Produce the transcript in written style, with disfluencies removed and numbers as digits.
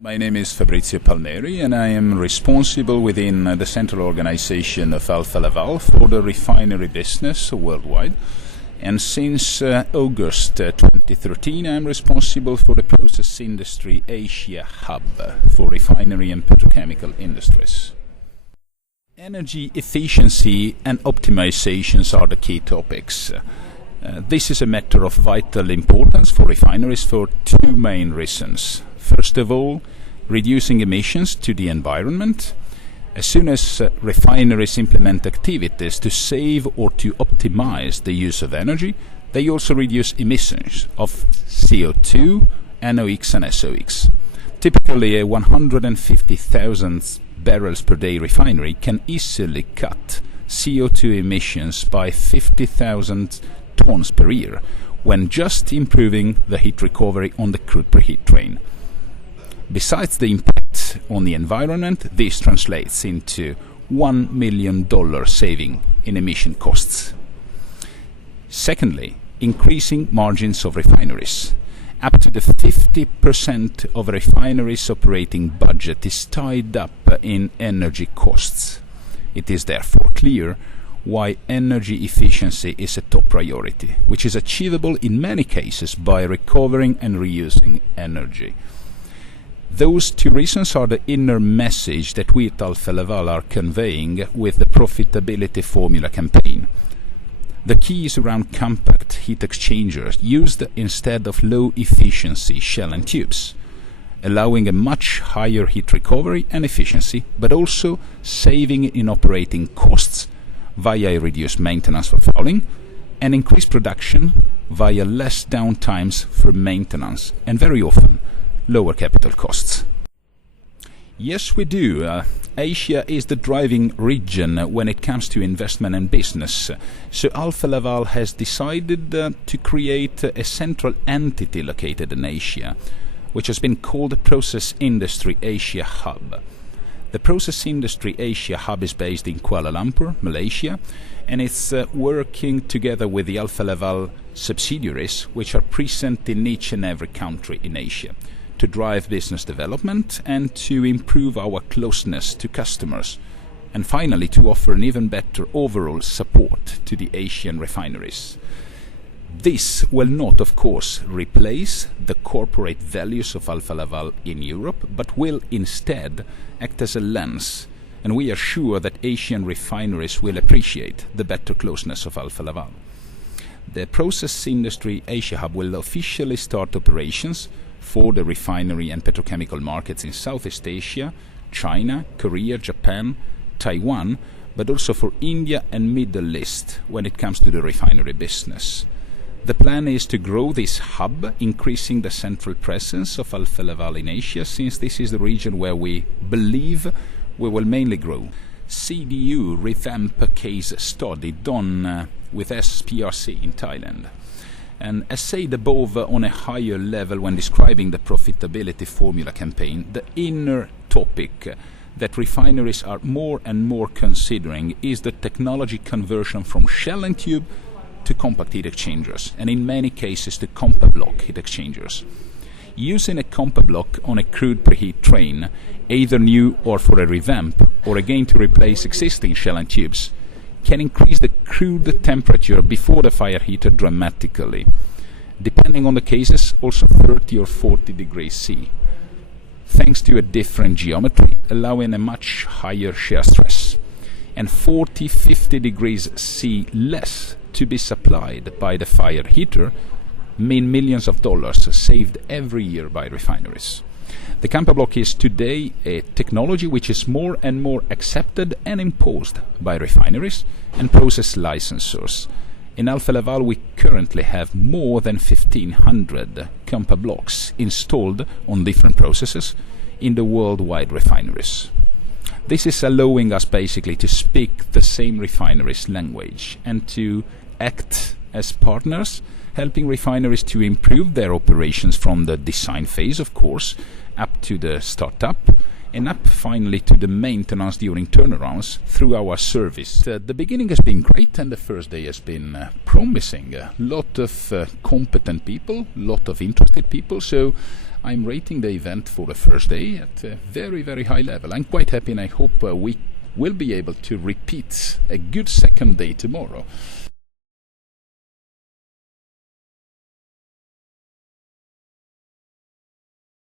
My name is Fabrizio Palmeri, and I am responsible within the central organization of Alfa Laval for the refinery business worldwide. And since August 2013, I am responsible for the process industry Asia hub for refinery and petrochemical industries. Energy efficiency and optimizations are the key topics. This is a matter of vital importance for refineries for two main reasons. First of all, reducing emissions to the environment. As soon as refineries implement activities to save or to optimize the use of energy, they also reduce emissions of CO2, NOx and SOx. Typically, a 150,000 barrels per day refinery can easily cut CO2 emissions by 50,000 tons per year when just improving the heat recovery on the crude preheat train. Besides the impact on the environment, this translates into $1 million saving in emission costs. Secondly, increasing margins of refineries. Up to the 50% of a refinery's operating budget is tied up in energy costs. It is therefore clear why energy efficiency is a top priority, which is achievable in many cases by recovering and reusing energy. Those two reasons are the inner message that we at Alfa Laval are conveying with the profitability formula campaign. The key is around compact heat exchangers used instead of low-efficiency shell and tubes, allowing a much higher heat recovery and efficiency, but also saving in operating costs via reduced maintenance for fouling and increased production via less downtimes for maintenance and very often lower capital costs. Yes, we do. Asia is the driving region when it comes to investment and business. So Alfa Laval has decided to create a central entity located in Asia, which has been called the Process Industry Asia Hub. The Process Industry Asia Hub is based in Kuala Lumpur, Malaysia, and it's working together with the Alfa Laval subsidiaries, which are present in each and every country in Asia, to drive business development and to improve our closeness to customers, and finally to offer an even better overall support to the Asian refineries. This will not, of course, replace the corporate values of Alfa Laval in Europe, but will instead act as a lens, and we are sure that Asian refineries will appreciate the better closeness of Alfa Laval. The Process Industry Asia Hub will officially start operations for the refinery and petrochemical markets in Southeast Asia, China, Korea, Japan, Taiwan, but also for India and Middle East when it comes to the refinery business. The plan is to grow this hub, increasing the central presence of Alfa Laval in Asia, since this is the region where we believe we will mainly grow. CDU revamp case study done with SPRC in Thailand. And as said above on a higher level when describing the profitability formula campaign, the inner topic that refineries are more and more considering is the technology conversion from shell and tube to compact heat exchangers, and in many cases to compact block heat exchangers. Using a compact block on a crude preheat train, either new or for a revamp, or again to replace existing shell and tubes, can increase the crude temperature before the fire heater dramatically, depending on the cases also 30 or 40 degrees C, thanks to a different geometry allowing a much higher shear stress, and 40-50 degrees C less to be supplied by the fire heater mean millions of dollars saved every year by refineries. The Campa block is today a technology which is more and more accepted and imposed by refineries and process licensors. In Alfa Laval we currently have more than 1,500 Campa blocks installed on different processes in the worldwide refineries. This is allowing us basically to speak the same refineries' language and to act as partners, helping refineries to improve their operations from the design phase, of course, up to the startup, and up finally to the maintenance during turnarounds through our service. The beginning has been great and the first day has been promising. A lot of competent people, lot of interested people, so I'm rating the event for the first day at a very, very high level. I'm quite happy, and I hope we will be able to repeat a good second day tomorrow.